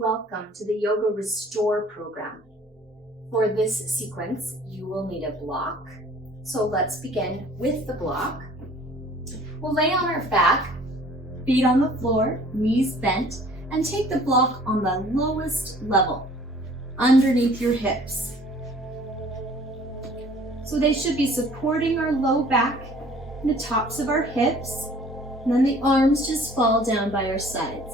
Welcome to the Yoga Restore program. For this sequence, you will need a block. So let's begin with the block. We'll lay on our back, feet on the floor, knees bent, and take the block on the lowest level, underneath your hips. So they should be supporting our low back and the tops of our hips, and then the arms just fall down by our sides.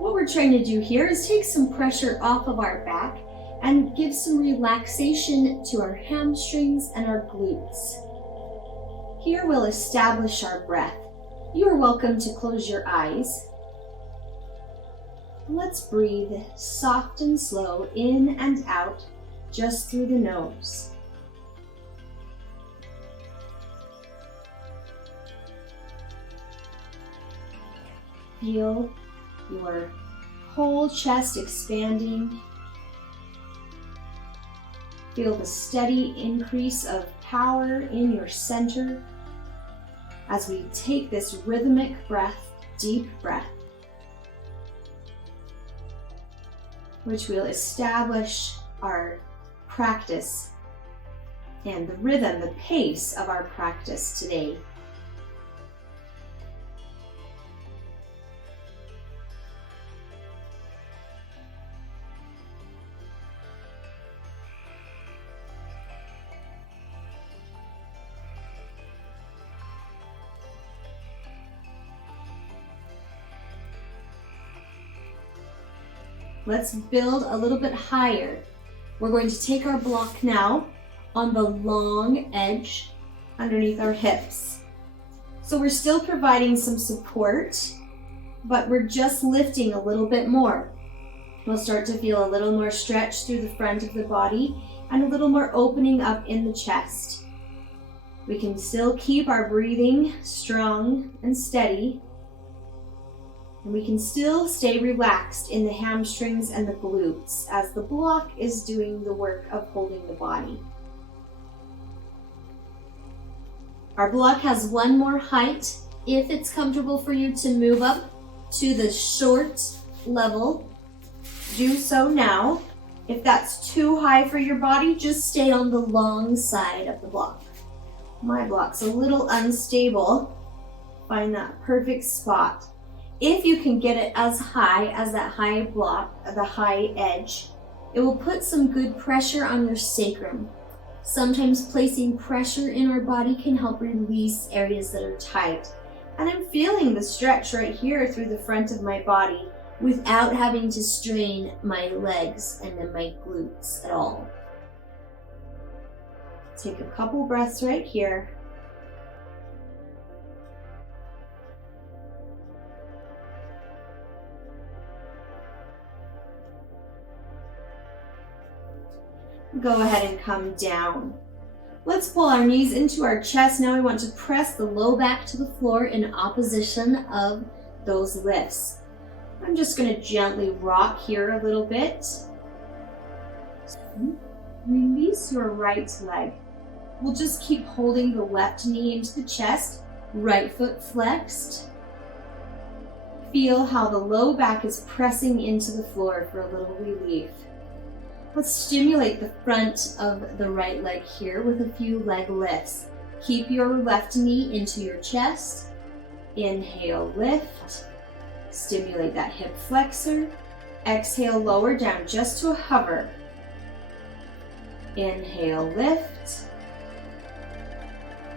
What we're trying to do here is take some pressure off of our back and give some relaxation to our hamstrings and our glutes. Here we'll establish our breath. You are welcome to close your eyes. Let's breathe soft and slow in and out, just through the nose. Feel your whole chest expanding. Feel the steady increase of power in your center as we take this rhythmic breath, deep breath, which will establish our practice and the rhythm, the pace of our practice today. Let's build a little bit higher. We're going to take our block now on the long edge underneath our hips. So we're still providing some support, but we're just lifting a little bit more. We'll start to feel a little more stretch through the front of the body and a little more opening up in the chest. We can still keep our breathing strong and steady, and we can still stay relaxed in the hamstrings and the glutes as the block is doing the work of holding the body. Our block has one more height. If it's comfortable for you to move up to the short level, do so now. If that's too high for your body, just stay on the long side of the block. My block's a little unstable. Find that perfect spot. If you can get it as high as that high block, the high edge, it will put some good pressure on your sacrum. Sometimes placing pressure in our body can help release areas that are tight. And I'm feeling the stretch right here through the front of my body without having to strain my legs and then my glutes at all. Take a couple breaths right here. Go ahead and come down. Let's pull our knees into our chest. Now we want to press the low back to the floor in opposition of those lifts. I'm just going to gently rock here a little bit. Release your right leg. We'll just keep holding the left knee into the chest, right foot flexed. Feel how the low back is pressing into the floor for a little relief. Let's stimulate the front of the right leg here with a few leg lifts. Keep your left knee into your chest. Inhale, lift. Stimulate that hip flexor. Exhale, lower down just to a hover. Inhale, lift.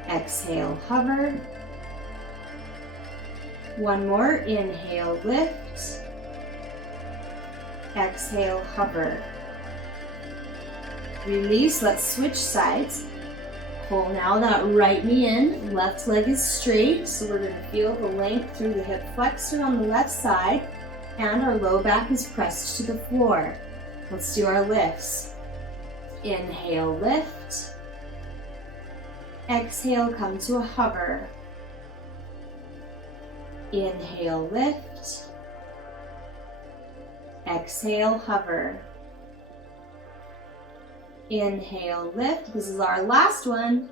Exhale, hover. One more. Inhale, lift. Exhale, hover. Release, let's switch sides. Pull now that right knee in, left leg is straight, so we're going to feel the length through the hip flexor on the left side, and our low back is pressed to the floor. Let's do our lifts. Inhale, lift. Exhale, come to a hover. Inhale, lift. Exhale, hover. Inhale, lift. This is our last one.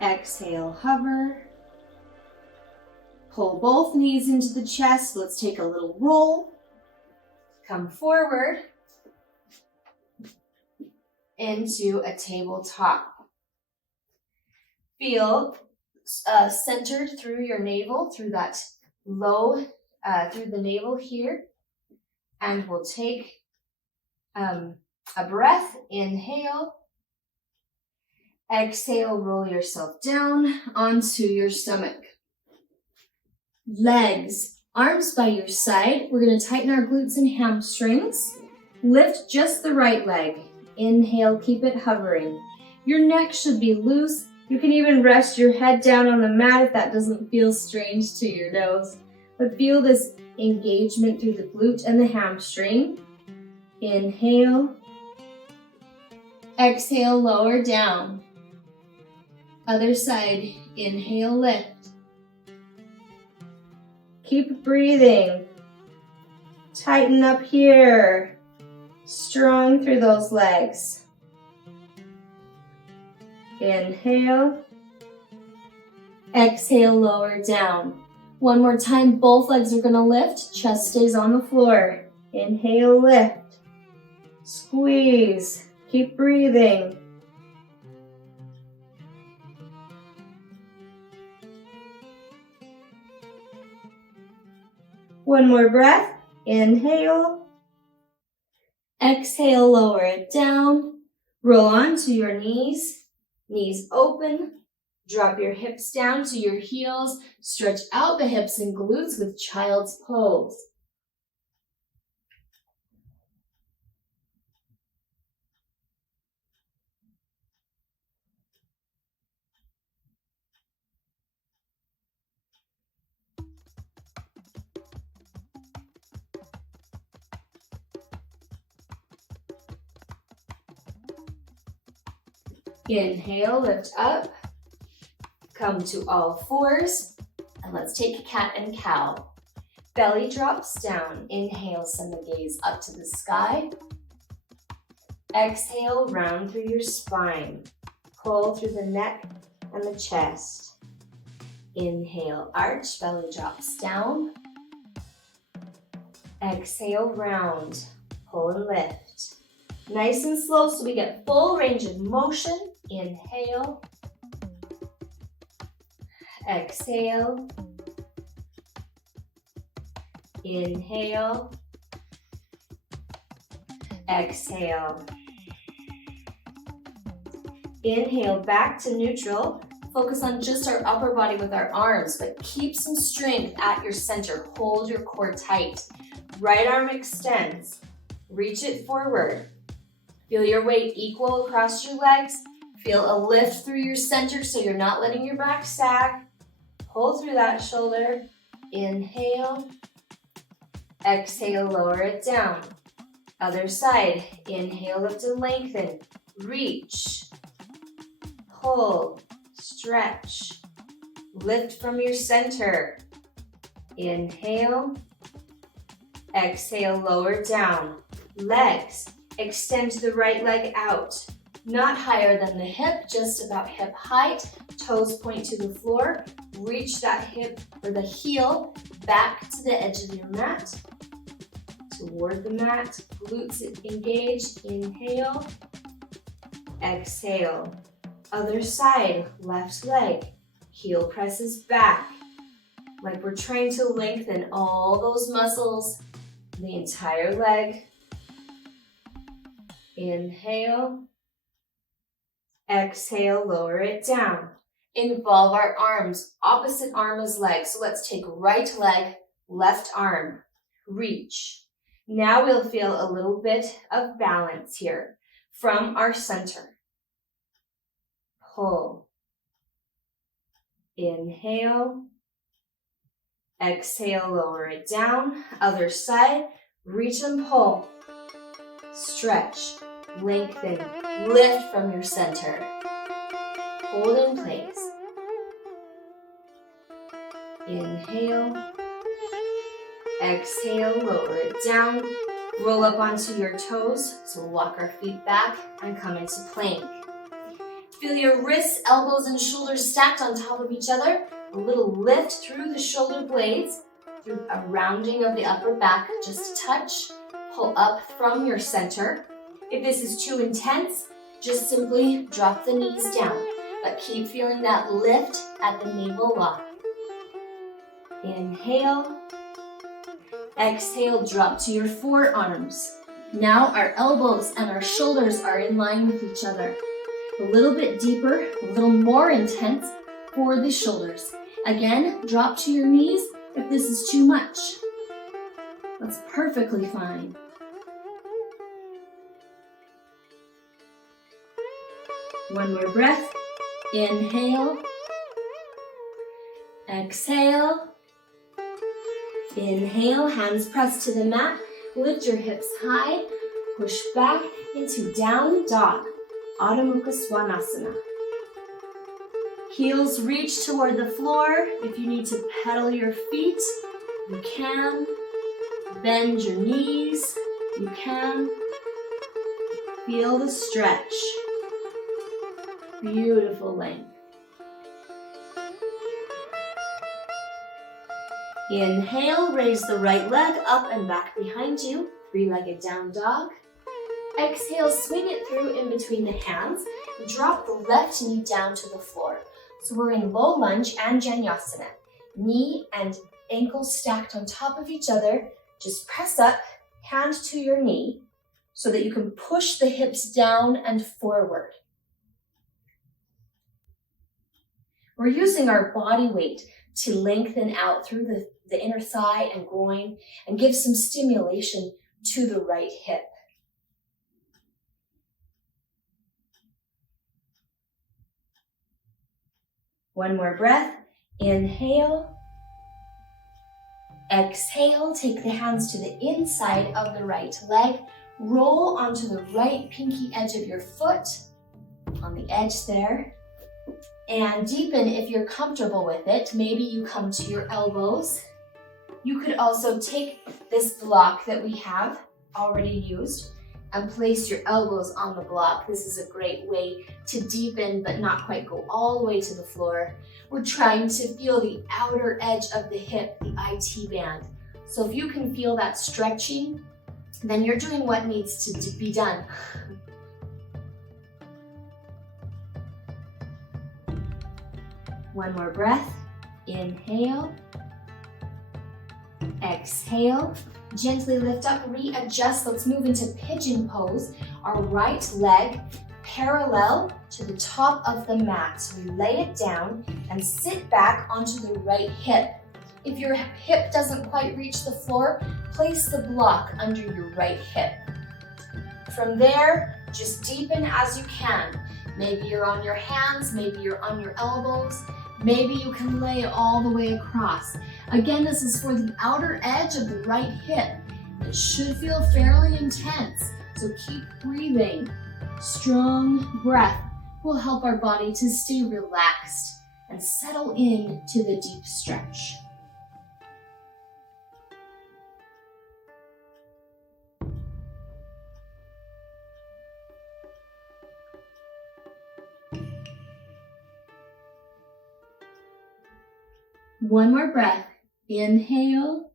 Exhale, hover. Pull both knees into the chest. Let's take a little roll. Come forward into a tabletop. Feel centered through your navel, through that low, through the navel here. And we'll take a breath. Inhale. Exhale, roll yourself down onto your stomach. Legs, arms by your side. We're going to tighten our glutes and hamstrings. Lift just the right leg. Inhale, keep it hovering. Your neck should be loose. You can even rest your head down on the mat if that doesn't feel strange to your nose. But feel this engagement through the glute and the hamstring. Inhale. Exhale, lower down. Other side. Inhale, lift. Keep breathing. Tighten up here. Strong through those legs. Inhale. Exhale, lower down. One more time, both legs are going to lift. Chest stays on the floor. Inhale, lift. Squeeze. Keep breathing. One more breath. Inhale. Exhale, lower it down. Roll onto your knees. Knees open. Drop your hips down to your heels. Stretch out the hips and glutes with child's pose. Inhale, lift up. Come to all fours. And let's take cat and cow. Belly drops down. Inhale, send the gaze up to the sky. Exhale, round through your spine. Pull through the neck and the chest. Inhale, arch, belly drops down. Exhale, round. Pull and lift. Nice and slow so we get full range of motion. Inhale. Exhale. Inhale. Exhale. Inhale, back to neutral. Focus on just our upper body with our arms, but keep some strength at your center. Hold your core tight. Right arm extends. Reach it forward. Feel your weight equal across your legs. Feel a lift through your center so you're not letting your back sag. Pull through that shoulder. Inhale. Exhale, lower it down. Other side. Inhale, lift and lengthen. Reach. Pull. Stretch. Lift from your center. Inhale. Exhale, lower down. Legs. Extend the right leg out. Not higher than the hip, just about hip height. Toes point to the floor. Reach that hip or the heel back to the edge of your mat. Toward the mat. Glutes engaged. Inhale. Exhale. Other side. Left leg. Heel presses back. Like we're trying to lengthen all those muscles. The entire leg. Inhale. Exhale, lower it down. Involve our arms, opposite arm as leg. So let's take right leg, left arm. Reach. Now we'll feel a little bit of balance here from our center. Pull. Inhale. Exhale, lower it down. Other side. Reach and pull. Stretch. Lengthen. Lift from your center. Hold in place. Inhale. Exhale, lower it down. Roll up onto your toes. So we'll walk our feet back and come into plank. Feel your wrists, elbows, and shoulders stacked on top of each other. A little lift through the shoulder blades, through a rounding of the upper back, just a touch. pull up from your center. If this is too intense, just simply drop the knees down, but keep feeling that lift at the navel lock. Inhale. Exhale, drop to your forearms. Now our elbows and our shoulders are in line with each other. A little bit deeper, a little more intense for the shoulders. Again, drop to your knees if this is too much. That's perfectly fine. One more breath. Inhale. Exhale. Inhale, hands pressed to the mat. Lift your hips high. Push back into down dog. Adho Mukha Svanasana. Heels reach toward the floor. If you need to pedal your feet, you can. Bend your knees, you can. Feel the stretch. Beautiful length. Inhale, raise the right leg up and back behind you. Three-legged down dog. Exhale, swing it through in between the hands. Drop the left knee down to the floor. So we're in low lunge and Janyasana. Knee and ankle stacked on top of each other. Just press up, hand to your knee, so that you can push the hips down and forward. We're using our body weight to lengthen out through the inner thigh and groin and give some stimulation to the right hip. One more breath. Inhale. Exhale, take the hands to the inside of the right leg. Roll onto the right pinky edge of your foot, on the edge there. And deepen if you're comfortable with it. Maybe you come to your elbows. You could also take this block that we have already used and place your elbows on the block. This is a great way to deepen but not quite go all the way to the floor. We're trying to feel the outer edge of the hip, the IT band. So if you can feel that stretching, then you're doing what needs to be done. One more breath. Inhale. Exhale. Gently lift up, readjust. Let's move into pigeon pose. Our right leg parallel to the top of the mat. So we lay it down and sit back onto the right hip. If your hip doesn't quite reach the floor, place the block under your right hip. From there, just deepen as you can. Maybe you're on your hands, maybe you're on your elbows, maybe you can lay it all the way across. Again, this is for the outer edge of the right hip. It should feel fairly intense, so keep breathing. Strong breath will help our body to stay relaxed and settle in to the deep stretch. One more breath. Inhale.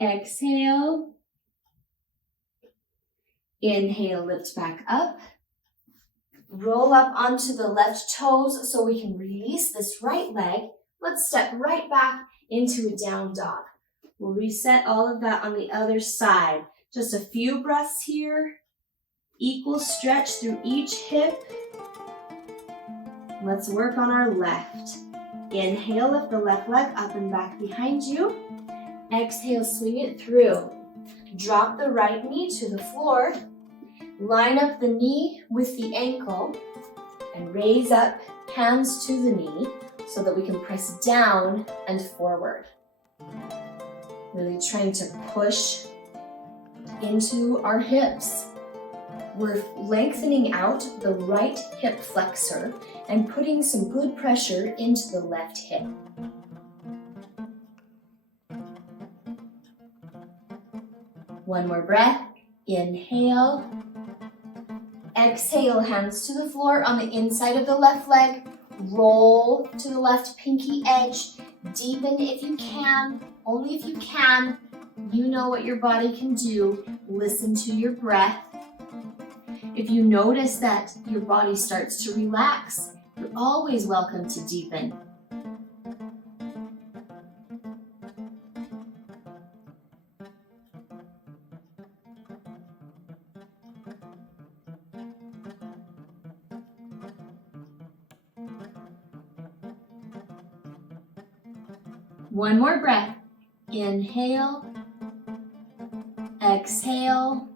Exhale. Inhale, lift back up. Roll up onto the left toes so we can release this right leg. Let's step right back into a down dog. We'll reset all of that on the other side. Just a few breaths here. Equal stretch through each hip. Let's work on our left. Inhale, lift the left leg up and back behind you. Exhale, swing it through. Drop the right knee to the floor. Line up the knee with the ankle and raise up, hands to the knee so that we can press down and forward. Really trying to push into our hips. We're lengthening out the right hip flexor and putting some good pressure into the left hip. One more breath. Inhale. Exhale, hands to the floor on the inside of the left leg. Roll to the left pinky edge. Deepen if you can, only if you can. You know what your body can do. Listen to your breath. If you notice that your body starts to relax, you're always welcome to deepen. One more breath. Inhale, exhale.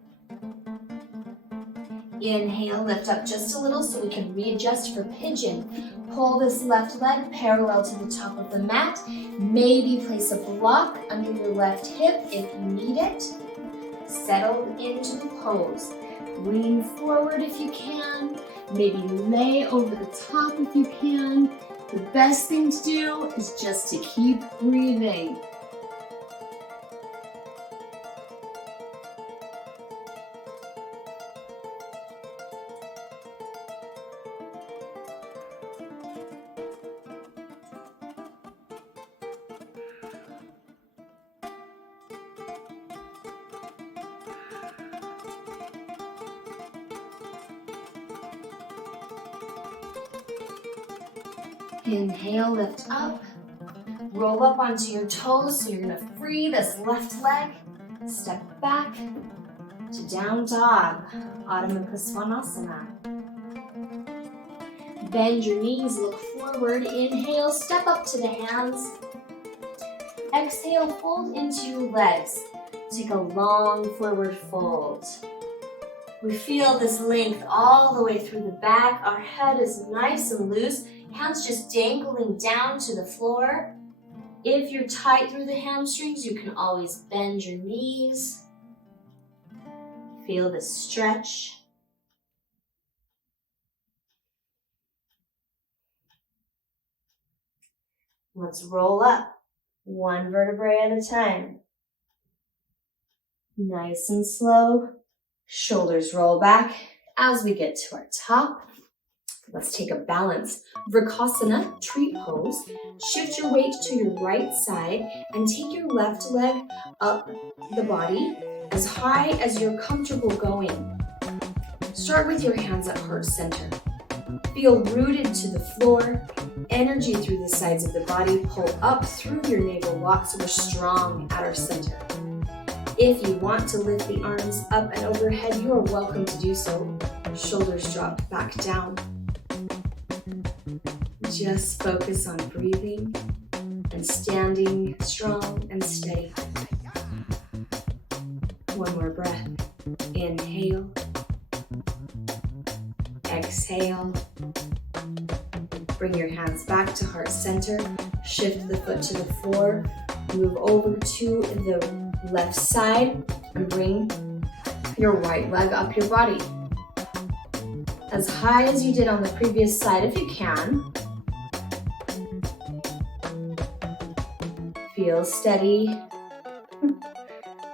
Inhale, lift up just a little so we can readjust for pigeon. Pull this left leg parallel to the top of the mat. Maybe place a block under your left hip if you need it. Settle into the pose. Lean forward if you can. Maybe lay over the top if you can. The best thing to do is just to keep breathing. Inhale, lift up. Roll up onto your toes, so you're gonna free this left leg. Step back to down dog, Adho Mukha Svanasana. Bend your knees, look forward. Inhale, step up to the hands. Exhale, fold into your legs. Take a long forward fold. We feel this length all the way through the back. Our head is nice and loose. Hands just dangling down to the floor. If you're tight through the hamstrings, you can always bend your knees. Feel the stretch. Let's roll up, one vertebrae at a time. Nice and slow. Shoulders roll back as we get to our top. Let's take a balance. Vrksasana, tree pose. Shift your weight to your right side and take your left leg up the body as high as you're comfortable going. Start with your hands at heart center. Feel rooted to the floor. Energy through the sides of the body. Pull up through your navel lock so we're strong at our center. If you want to lift the arms up and overhead, you are welcome to do so. Shoulders drop back down. Just focus on breathing and standing strong and steady. One more breath. Inhale. Exhale. Bring your hands back to heart center. Shift the foot to the floor. Move over to the left side and bring your right leg up your body. As high as you did on the previous side if you can. Feel steady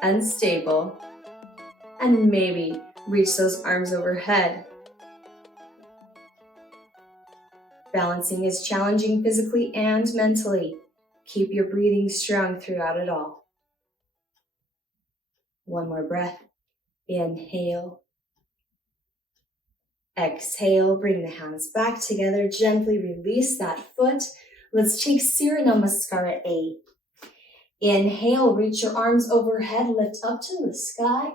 and stable. And maybe reach those arms overhead. Balancing is challenging physically and mentally. Keep your breathing strong throughout it all. One more breath. Inhale. Exhale. Bring the hands back together. Gently release that foot. Let's take Surya Namaskara 8. Inhale. Reach your arms overhead. Lift up to the sky.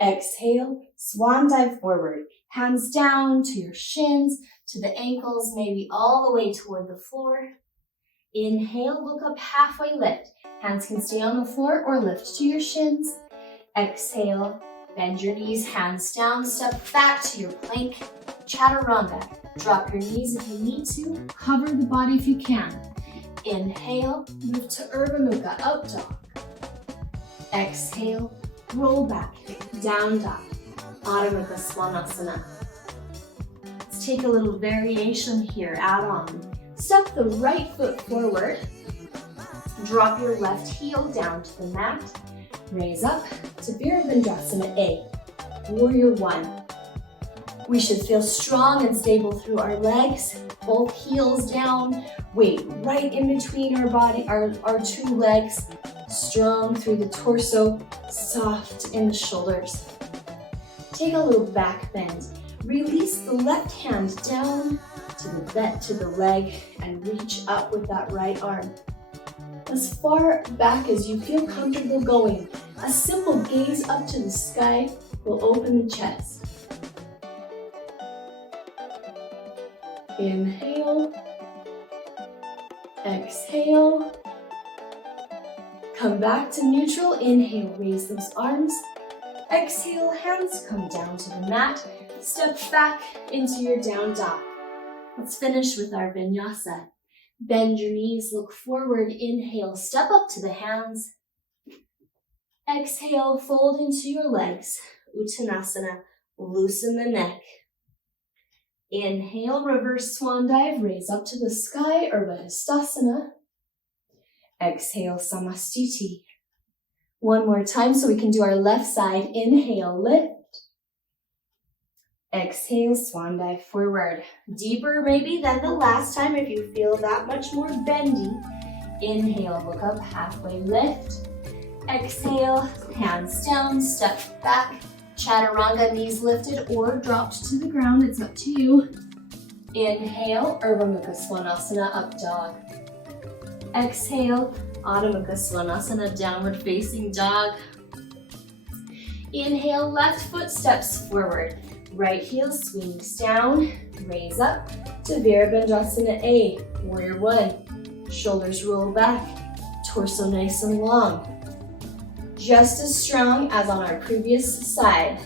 Exhale. Swan dive forward. Hands down to your shins, to the ankles, maybe all the way toward the floor. Inhale. Look up, halfway lift. Hands can stay on the floor or lift to your shins. Exhale, bend your knees, hands down, step back to your plank, chaturanga. Drop your knees if you need to, cover the body if you can. Inhale, move to Urdhva Mukha, up dog. Exhale, roll back, down dog, Adho Mukha Svanasana. Let's take a little variation here, add on. Step the right foot forward, drop your left heel down to the mat, raise up to Virabhadrasana A, Warrior 1. We should feel strong and stable through our legs, both heels down, weight right in between our body, our two legs. Strong through the torso, soft in the shoulders. Take a little back bend. Release the left hand down to the leg and reach up with that right arm. As far back as you feel comfortable going, a simple gaze up to the sky will open the chest. Inhale, exhale. Come back to neutral. Inhale, raise those arms. Exhale, hands come down to the mat. Step back into your down dog. Let's finish with our vinyasa. Bend your knees, look forward. Inhale, step up to the hands. Exhale, fold into your legs. Uttanasana, loosen the neck. Inhale, reverse swan dive, raise up to the sky, Urdhva Hastasana. Exhale, Samastiti. One more time so we can do our left side. Inhale, lift. Exhale, swan dive forward. Deeper maybe than the last time if you feel that much more bendy. Inhale, look up, halfway lift. Exhale, hands down, step back. Chaturanga, knees lifted or dropped to the ground, it's up to you. Inhale, Urdhva Mukha Svanasana, up dog. Exhale, Adho Mukha Svanasana, downward facing dog. Inhale, left foot steps forward. Right heel swings down, raise up to Virabhadrasana A, warrior one. Shoulders roll back, torso nice and long. Just as strong as on our previous side.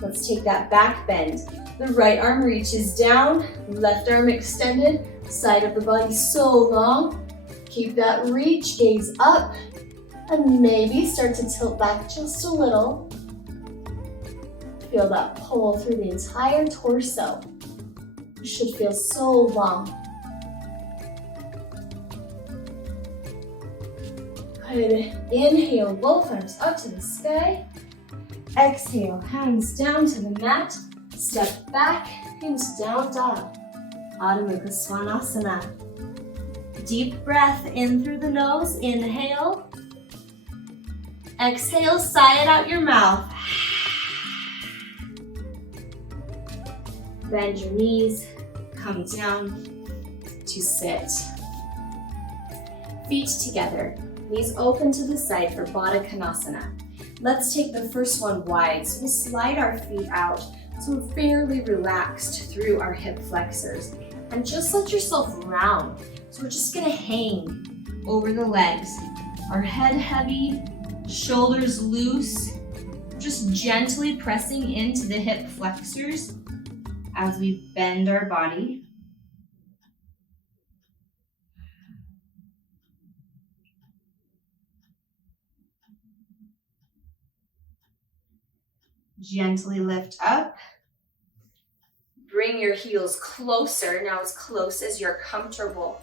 Let's take that back bend. The right arm reaches down, left arm extended, side of the body so long. Keep that reach, gaze up, and maybe start to tilt back just a little. Feel that pull through the entire torso. You should feel so long. Good. Inhale, both arms up to the sky. Exhale, hands down to the mat. Step back into down dog. Adho Mukha Svanasana. Deep breath in through the nose. Inhale. Exhale, sigh it out your mouth. Bend your knees, come down to sit. Feet together, knees open to the side for Baddha Konasana. Let's take the first one wide. So we'll slide our feet out so we're fairly relaxed through our hip flexors. And just let yourself round. So we're just gonna hang over the legs. Our head heavy, shoulders loose, just gently pressing into the hip flexors as we bend our body. Gently lift up. Bring your heels closer, now as close as you're comfortable.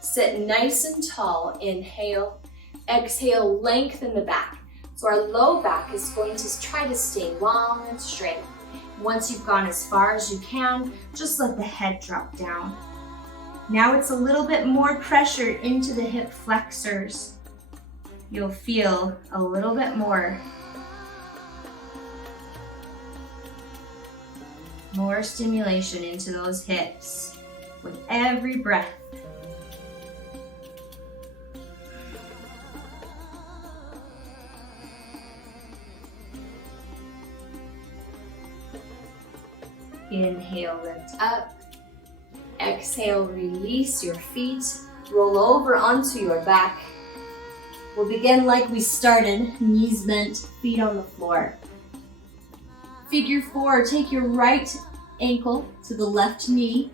Sit nice and tall. Inhale. Exhale, lengthen the back. So our low back is going to try to stay long and straight. Once you've gone as far as you can, just let the head drop down. Now it's a little bit more pressure into the hip flexors. You'll feel a little bit more stimulation into those hips with every breath. Inhale, lift up. Exhale, release your feet. Roll over onto your back. We'll begin like we started, knees bent, feet on the floor. Figure four, take your right ankle to the left knee.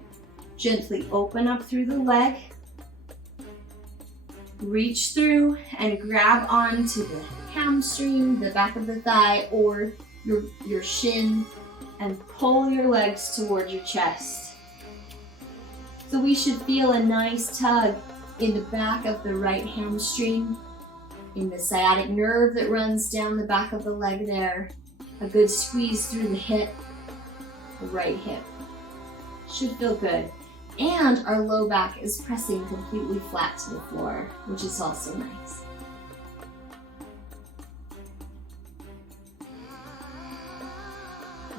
Gently open up through the leg. Reach through and grab onto the hamstring, the back of the thigh, or your shin, and pull your legs toward your chest. So we should feel a nice tug in the back of the right hamstring, in the sciatic nerve that runs down the back of the leg there. A good squeeze through the hip, the right hip. Should feel good. And our low back is pressing completely flat to the floor, which is also nice.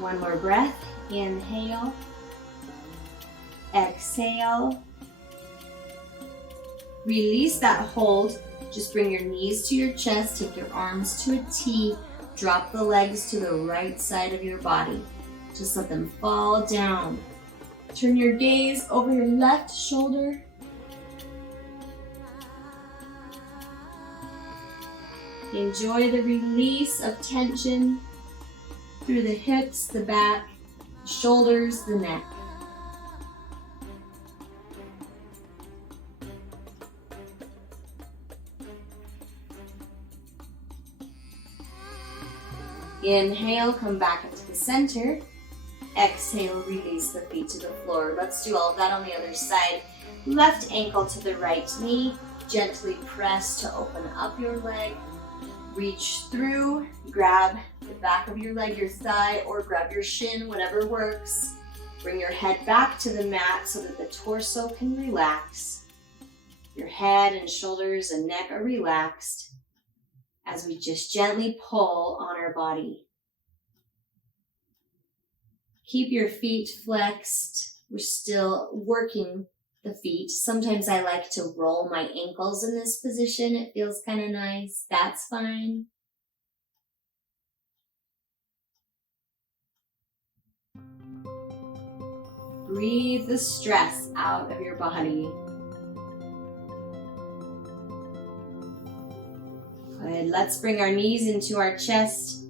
One more breath. Inhale. Exhale. Release that hold. Just bring your knees to your chest. Take your arms to a T. Drop the legs to the right side of your body. Just let them fall down. Turn your gaze over your left shoulder. Enjoy the release of tension through the hips, the back, the shoulders, the neck. Inhale, come back into the center. Exhale, release the feet to the floor. Let's do all of that on the other side. Left ankle to the right knee. Gently press to open up your leg. Reach through, grab the back of your leg, your thigh, or grab your shin, whatever works. Bring your head back to the mat so that the torso can relax. Your head and shoulders and neck are relaxed as we just gently pull on our body. Keep your feet flexed. We're still working the feet. Sometimes I like to roll my ankles in this position. It feels kind of nice. That's fine. Breathe the stress out of your body. Good. Let's bring our knees into our chest,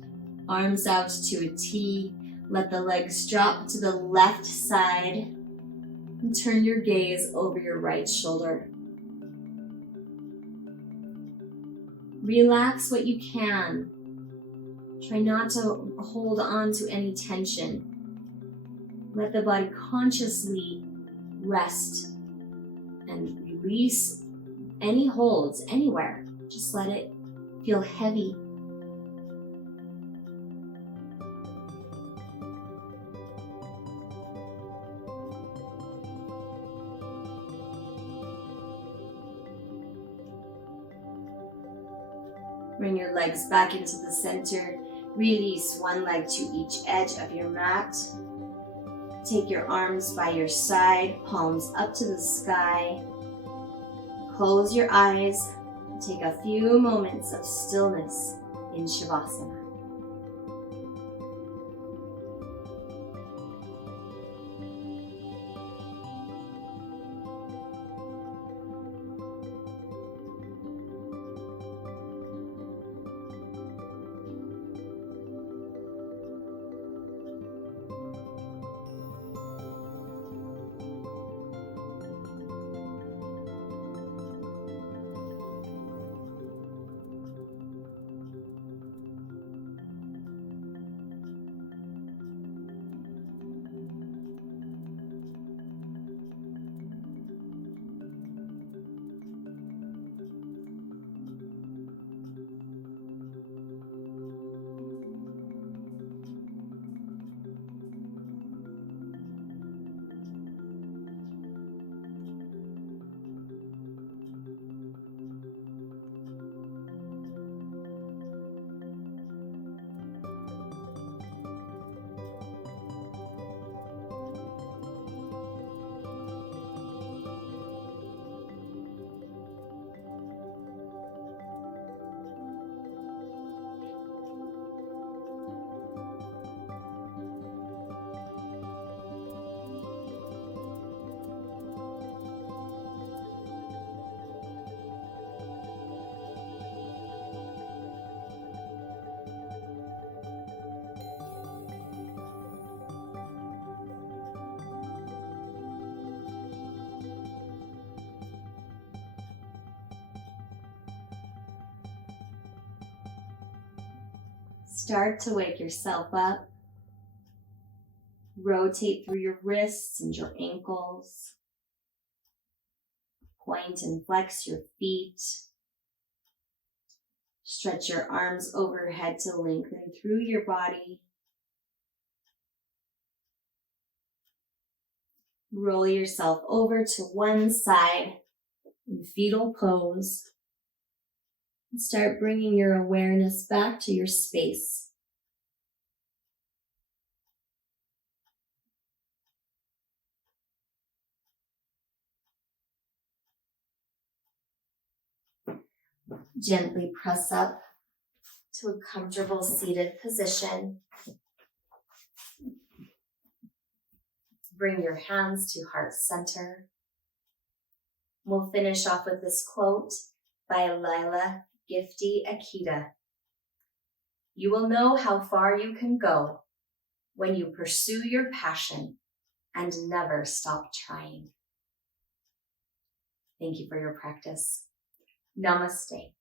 arms out to a T. Let the legs drop to the left side. And turn your gaze over your right shoulder. Relax what you can. Try not to hold on to any tension. Let the body consciously rest and release any holds anywhere. Just let it feel heavy. Bring your legs back into the center. Release one leg to each edge of your mat. Take your arms by your side, palms up to the sky. Close your eyes. Take a few moments of stillness in Shavasana. Start to wake yourself up. Rotate through your wrists and your ankles. Point and flex your feet. Stretch your arms overhead to lengthen through your body. Roll yourself over to one side in fetal pose. And start bringing your awareness back to your space. Gently press up to a comfortable seated position. Bring your hands to heart center. We'll finish off with this quote by Lila Gifty Akita. You will know how far you can go when you pursue your passion and never stop trying. Thank you for your practice. Namaste.